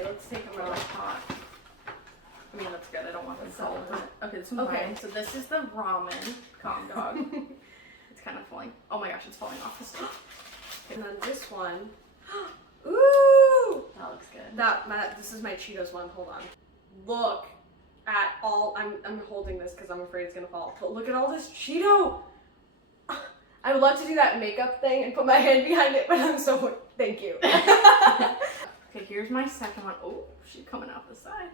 Okay, let's take them Really out. hot. I mean, that's good. I don't want them It's cold. not. Okay, this one's Okay. mine. So this is the ramen Kong dog. It's kind of falling. Oh my gosh, it's falling off the stick. And then this one. Ooh! That looks good. This is my Cheetos one. Hold on. Look at all. I'm holding this because I'm afraid it's gonna fall. But look at all this Cheeto. I would love to do that makeup thing and put my hand behind it, but I'm so thank you. Okay, here's my second one. Oh, she's coming out the side.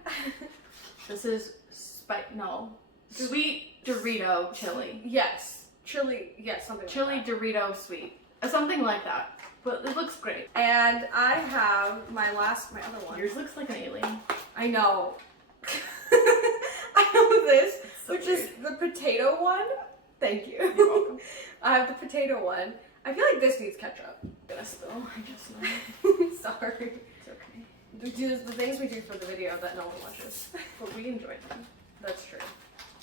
This is sweet Dorito chili. Yes, chili. Yes, something. Chili like that. Dorito sweet. Something like that. But it looks great. And I have my other one. Yours looks like an alien. I know. I have this, So which is the potato one. Thank you. You're welcome. I have the potato one. I feel like this needs ketchup. I'm gonna spill. I just know. Sorry. It's okay. We do the things we do for the video that no one watches. But we enjoyed them. That's true.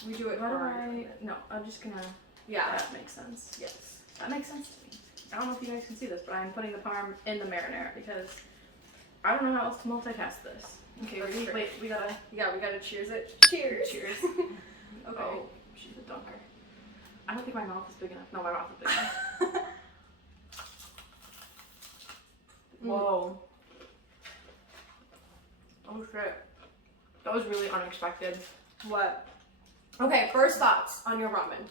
We do it What for do our I... enjoyment. No, I'm just gonna... Yeah. That makes sense. Yes. That makes sense to me. I don't know if you guys can see this, but I'm putting the parm in the marinara because I don't know how else to multitask this. Okay, That's ready? true. Wait, we gotta... Yeah, we gotta cheers it. Cheers. Cheers. Okay. Oh, she's a dunker. I don't think my mouth is big enough. No, my mouth is big enough. Whoa. Oh shit. That was really unexpected. What? Okay, first thoughts on your ramen.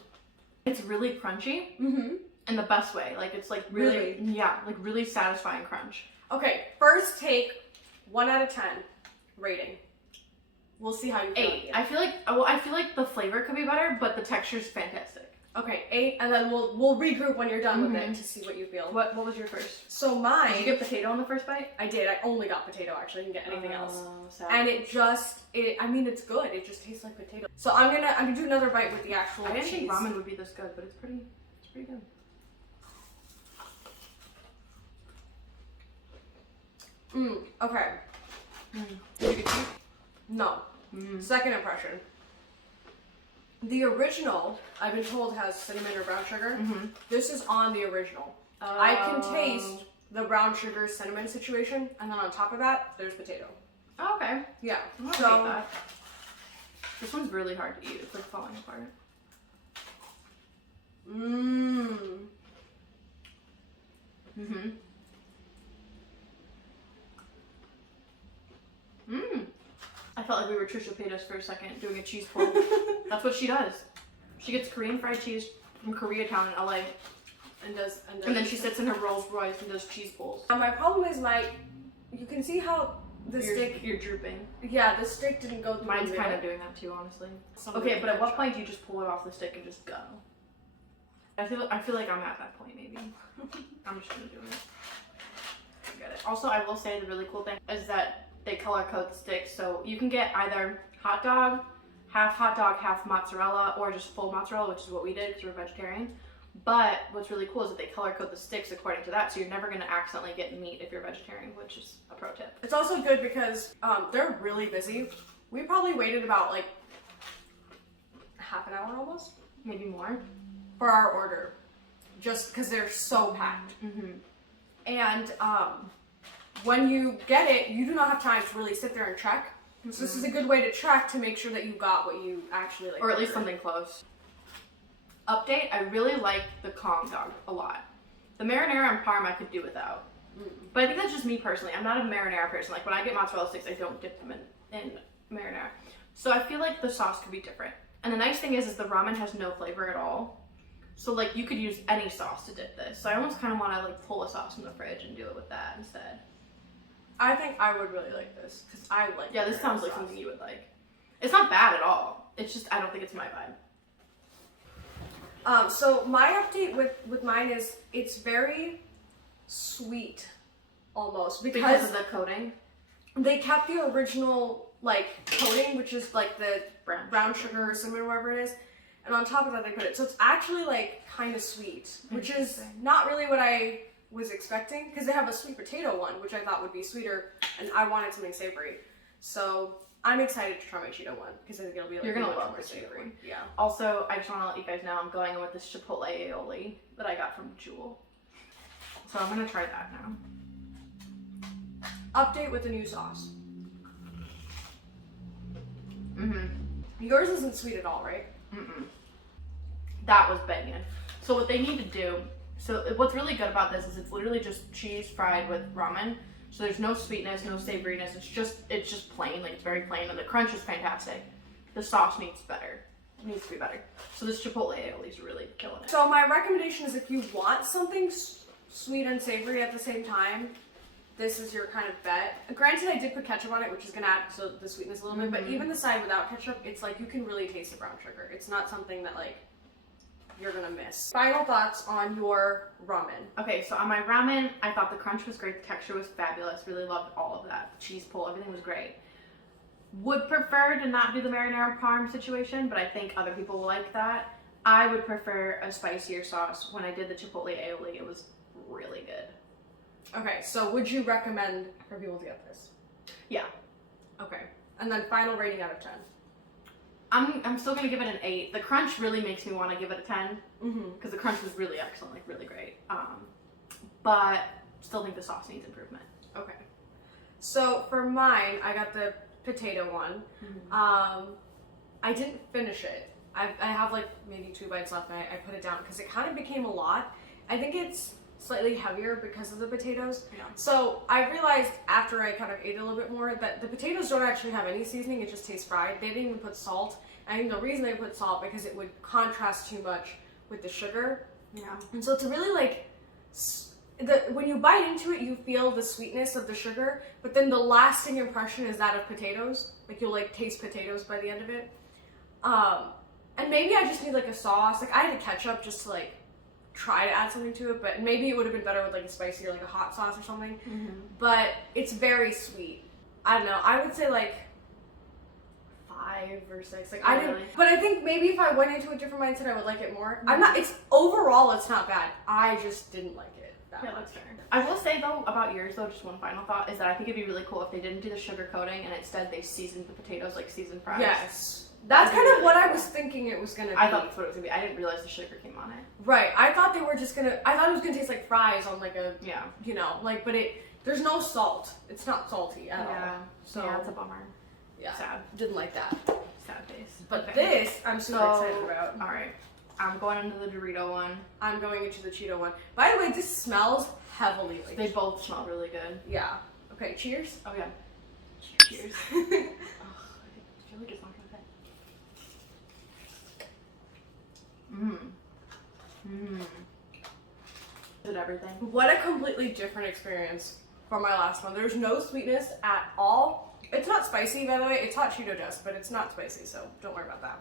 It's really crunchy Mm-hmm. in the best way. Like, it's like really, yeah, like really satisfying crunch. Okay, first take, 1 out of 10 rating. We'll see how you feel. 8. I feel like the flavor could be better, but the texture's fantastic. Okay, 8, and then we'll regroup when you're done with Mhm. it to see what you feel. What was your first? So mine, Did you get potato on the first bite? I did. I only got potato. Actually, I didn't get anything else. Sad. And I mean, it's good. It just tastes like potato. So I'm gonna do another bite with the actual I didn't cheese. think ramen would be this good, but it's pretty good. Okay. Did you get cheese? No. Second impression. The original, I've been told, has cinnamon or brown sugar. This is on the original. I can taste the brown sugar cinnamon situation, and then on top of that, there's potato. Oh, okay. Yeah. I'm gonna So take that. This one's really hard to eat. It's like falling apart. I felt like we were Trisha Paytas for a second doing a cheese pull. That's what she does. She gets Korean fried cheese from Koreatown in LA. And then she sits in her Rolls Royce and does cheese pulls. My problem is you can see how the stick, You're drooping. yeah, the stick didn't go through. Mine's the kind middle. of doing that too, honestly. Something Okay, but at what like point do you just pull it off the stick and just go? I feel like I'm at that point, maybe. I'm just gonna do it. Forget it. Also, I will say the really cool thing is that they color code the sticks, so you can get either half hot dog, half mozzarella, or just full mozzarella, which is what we did because we're vegetarian. But what's really cool is that they color code the sticks according to that, so you're never gonna accidentally get meat if you're vegetarian, which is a pro tip. It's also good because they're really busy. We probably waited about like half an hour almost Maybe more. for our order, just because they're so packed. And when you get it, you do not have time to really sit there and check. So this is a good way to track to make sure that you got what you actually like. Or at least ordered. something close. Update, I really like the Kong dog a lot. The marinara and parm I could do without. But I think that's just me personally. I'm not a marinara person. Like when I get mozzarella sticks, I don't dip them in marinara. So I feel like the sauce could be different. And the nice thing is the ramen has no flavor at all. So like you could use any sauce to dip this. So I almost kind of want to like pull a sauce from the fridge and do it with that instead. I think I would really like this because I like. Yeah, this marinara sounds like sauce. something you would like. It's not bad at all. It's just I don't think it's my vibe. So my update with mine is it's very sweet, almost Because of the coating. they kept the original like coating, which is like the brown sugar. sugar or cinnamon, whatever it is, and on top of that they put it. So it's actually like kind of sweet, which is Interesting. not really what I was expecting because they have a sweet potato one, which I thought would be sweeter, and I wanted something savory. So I'm excited to try my Cheeto one because I think it'll be like You're gonna much love more the Cheeto savory. one. Yeah. Also, I just want to let you guys know I'm going in with this Chipotle aioli that I got from Jewel. So I'm gonna try that now. Update with the new sauce. Yours isn't sweet at all, right? That was banging. So what they need to do, so what's really good about this is it's literally just cheese fried with ramen. So there's no sweetness, no savoriness. It's just plain, like it's very plain, and the crunch is fantastic. The sauce needs to be better. So this chipotle aioli is really killing it. So my recommendation is if you want something sweet and savory at the same time, this is your kind of bet. Granted, I did put ketchup on it, which is gonna add so the sweetness a little bit, but even the side without ketchup, it's like you can really taste the brown sugar. It's not something that like you're gonna miss. Final thoughts on your ramen. Okay, so on my ramen, I thought the crunch was great, the texture was fabulous, really loved all of that. Cheese pull, everything was great. Would prefer to not do the marinara parm situation, but I think other people will like that. I would prefer a spicier sauce. When I did the chipotle aioli, it was really good. Okay, so would you recommend for people to get this? Yeah. Okay, and then final rating out of 10. I'm still gonna give it an 8. The crunch really makes me want to give it a 10 because the crunch was really excellent, like really great. But still think the sauce needs improvement. Okay, so for mine, I got the potato one. I didn't finish it. I have like maybe 2 bites left, and I put it down because it kind of became a lot. I think it's slightly heavier because of the potatoes. Yeah. So I realized after I kind of ate a little bit more that the potatoes don't actually have any seasoning, it just tastes fried. They didn't even put salt. I think the reason they put salt because it would contrast too much with the sugar. Yeah. And so to really like, when you bite into it, you feel the sweetness of the sugar, but then the lasting impression is that of potatoes. Like you'll like taste potatoes by the end of it. And maybe I just need like a sauce. Like I had a ketchup just to like try to add something to it, but maybe it would have been better with like a spicy or like a hot sauce or something. But it's very sweet. I don't know. I would say like 5 or 6. Like I didn't, but I think maybe if I went into a different mindset, I would like it more. I'm not. It's overall, it's not bad. I just didn't like it that much. That's fair. I will say though about yours though, just one final thought is that I think it'd be really cool if they didn't do the sugar coating and instead they seasoned the potatoes like seasoned fries. Yes. That's kind of what I was thinking it was gonna be. I thought that's what it was gonna be. I didn't realize the sugar came on it. Right. I thought they were just gonna. I thought it was gonna taste like fries on like a. Yeah. You know, like, but there's no salt. It's not salty at all. So yeah, it's a bummer. Yeah. Sad. Didn't like that. Sad face. But okay. this, I'm super excited about. All right. I'm going into the Dorito one. I'm going into the Cheeto one. By the way, this smells heavily like. They both smell really good. Yeah. Okay. Cheers. Oh yeah. Cheers. I feel like it's not gonna fit. Is it everything? What a completely different experience from my last one. There's no sweetness at all. It's not spicy, by the way. It's hot Cheeto dust, but it's not spicy, so don't worry about that.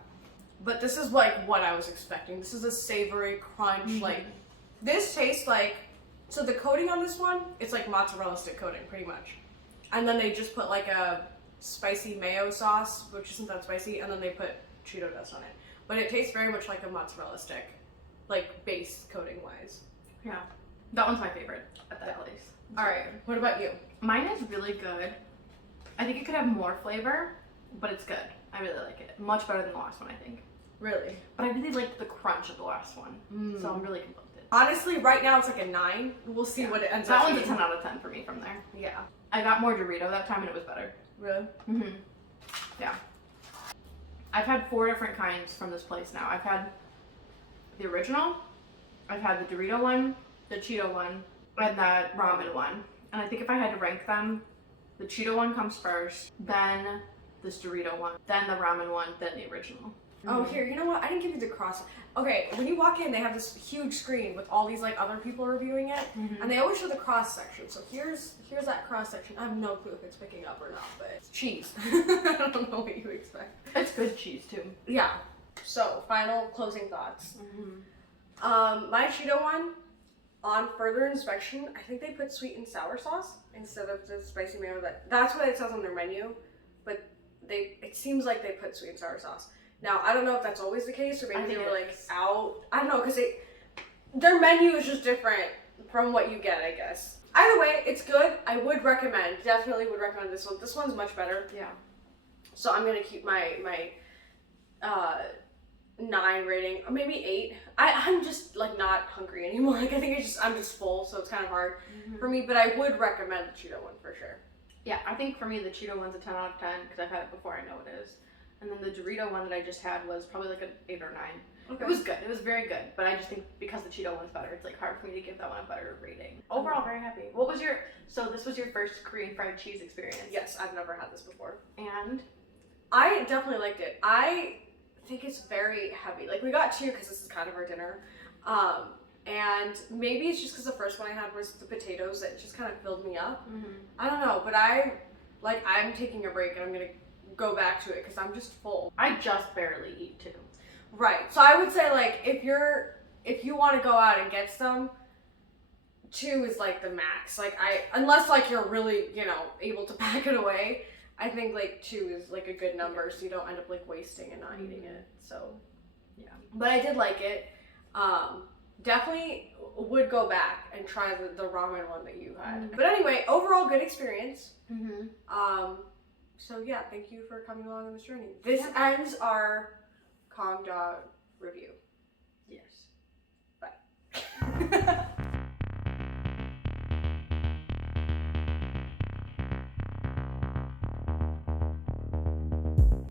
But this is like what I was expecting. This is a savory crunch. Like, this tastes like, so the coating on this one, it's like mozzarella stick coating, pretty much. And then they just put like a spicy mayo sauce, which isn't that spicy, and then they put Cheeto dust on it. But it tastes very much like a mozzarella stick, like base coating wise. Yeah. That one's my favorite at that place. All right. What about you? Mine is really good. I think it could have more flavor, but it's good. I really like it. Much better than the last one, I think. Really? But I really liked the crunch of the last one. So I'm really conflicted. Honestly, right now it's like a 9. We'll see what it ends up being. That one's a being. 10 out of 10 for me from there. Yeah. I got more Dorito that time and it was better. Really? Yeah. I've had 4 different kinds from this place now. I've had the original, I've had the Dorito one, the Cheeto one, and the ramen one. And I think if I had to rank them, the Cheeto one comes first, then this Dorito one, then the ramen one, then the original. Oh, here, you know what? I didn't give you the cross. Okay, when you walk in, they have this huge screen with all these like other people reviewing it, and they always show the cross section. So here's that cross section. I have no clue if it's picking up or not, but it's cheese. I don't know what you expect. It's good cheese too. Yeah. So final closing thoughts. My Cheeto one, on further inspection, I think they put sweet and sour sauce instead of the spicy mayo. That's what it says on their menu, but it seems like they put sweet and sour sauce. Now, I don't know if that's always the case, or maybe they were like out. I don't know, because their menu is just different from what you get, I guess. Either way, it's good. I would recommend, definitely would recommend this one. This one's much better. Yeah. So I'm gonna keep my 9 rating, or maybe 8. I'm just like not hungry anymore. Like I think I'm just full, so it's kind of hard for me. But I would recommend the Cheeto one for sure. Yeah, I think for me the Cheeto one's a 10 out of 10 because I've had it before, I know it is. But the ramen one, I think, is 9 out of 10. And then the Dorito one that I just had was probably like an 8 or 9. Okay. It was good. It was very good. But I just think because the Cheeto one's better, it's like hard for me to give that one a better rating. Overall, very happy. What was your, so this was your first Korean fried cheese experience? Yes, I've never had this before. And? I definitely liked it. I think it's very heavy. Like, we got 2 because this is kind of our dinner. And maybe it's just because the first one I had was the potatoes that just kind of filled me up. Mm-hmm. I don't know, but I'm taking a break and I'm gonna go back to it because I'm just full. I just barely eat too. Right. So I would say, like, if you want to go out and get some, 2 is like the max. Like, unless like you're really, you know, able to pack it away, I think like 2 is like a good number, so you don't end up like wasting and not eating it. So Yeah. but I did like it. Definitely would go back and try the ramen one that you had. Mm-hmm. But anyway, overall good experience. Mm-hmm. So yeah, thank you for coming along on this journey. This ends our Kong Dog